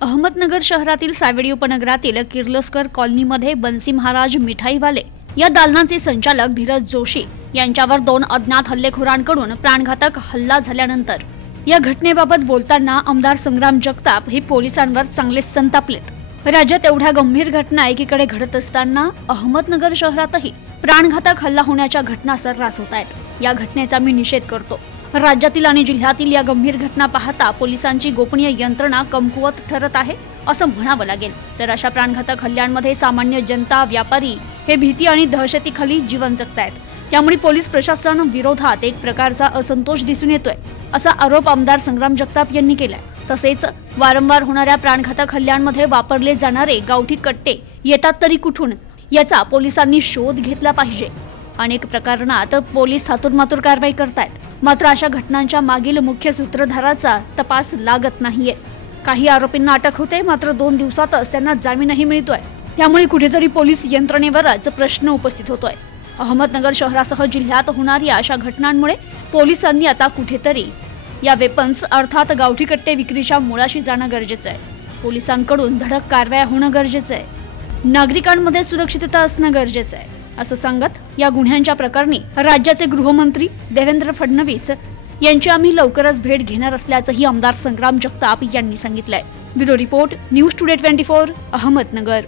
अहमदनगर शहरातील सावेडी उपनगरातील किर्लोस्कर कॉलनीमध्ये बन्सी महाराज मिठाईवाले या दालनाचे संचालक धीरज जोशी यांच्यावर 2 अज्ञात हल्लेखोरांकडून प्राणघातक हल्ला झाल्यानंतर या घटनेबाबत बोलताना आमदार संग्राम जगताप हे पोलिसांवर चांगले संतापलेत। राज्यात एवढ्या गंभीर घटना एकीकडे घडत असताना अहमदनगर शहरातही प्राणघातक हल्ला होण्याच्या घटना सर्रास होत आहेत। या घटनेचा मी निषेध करतो। राज्यातील आणि जिल्ह्यातील या गंभीर घटना पाहता पोलिसांची गोपनीय यंत्रणा कमकुवत ठरत आहे असं म्हणावं लागेल। तर अशा प्राणघातक हल्ल्यांमध्ये सामान्य जनता, व्यापारी हे भीती आणि दहशतीखाली जीवन जगतायत। त्यामुळे पोलीस प्रशासन विरोधात एक प्रकारचा असंतोष दिसून येतोय असा आरोप आमदार संग्राम जगताप यांनी केलाय। तसेच वारंवार होणाऱ्या प्राणघातक हल्ल्यांमध्ये वापरले जाणारे गावठी कट्टे येतात तरी कुठून याचा पोलिसांनी शोध घेतला पाहिजे। अनेक प्रकरणात पोलीस हातूरमातूर कारवाई करतायत, मात्र अशा घटनांच्या मागील मुख्य सूत्रधाराचा तपास लागत नाहीये। काही आरोपींना अटक होते, मात्र 2 दिवसातच त्यांना जामीनही मिळतोय। त्यामुळे कुठेतरी पोलीस यंत्रणेवरच प्रश्न उपस्थित होतोय। अहमदनगर शहरासह जिल्ह्यात होणाऱ्या अशा घटनांमुळे पोलिसांनी आता कुठेतरी या वेपन्स अर्थात गावठी कट्टे विक्रीच्या मुळाशी जाणं गरजेचं आहे। पोलिसांकडून धडक कारवाया होणं गरजेचं आहे। नागरिकांमध्ये सुरक्षितता असणं गरजेचं आहे असं सांगत या गुन्ह्यांच्या प्रकरणी राज्याचे गृहमंत्री देवेंद्र फडणवीस यांची आम्ही लवकरच भेट घेणार असल्याचंही आमदार संग्राम जगताप यांनी सांगितलंय। Bureau report, news today 24, Ahmednagar.